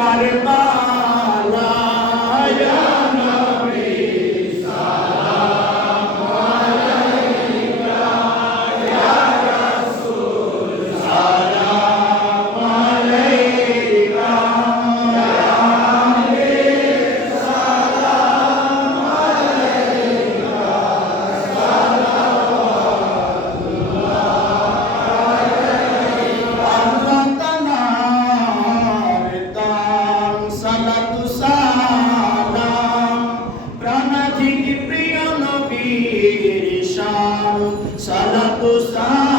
Karma. Salatu Salam.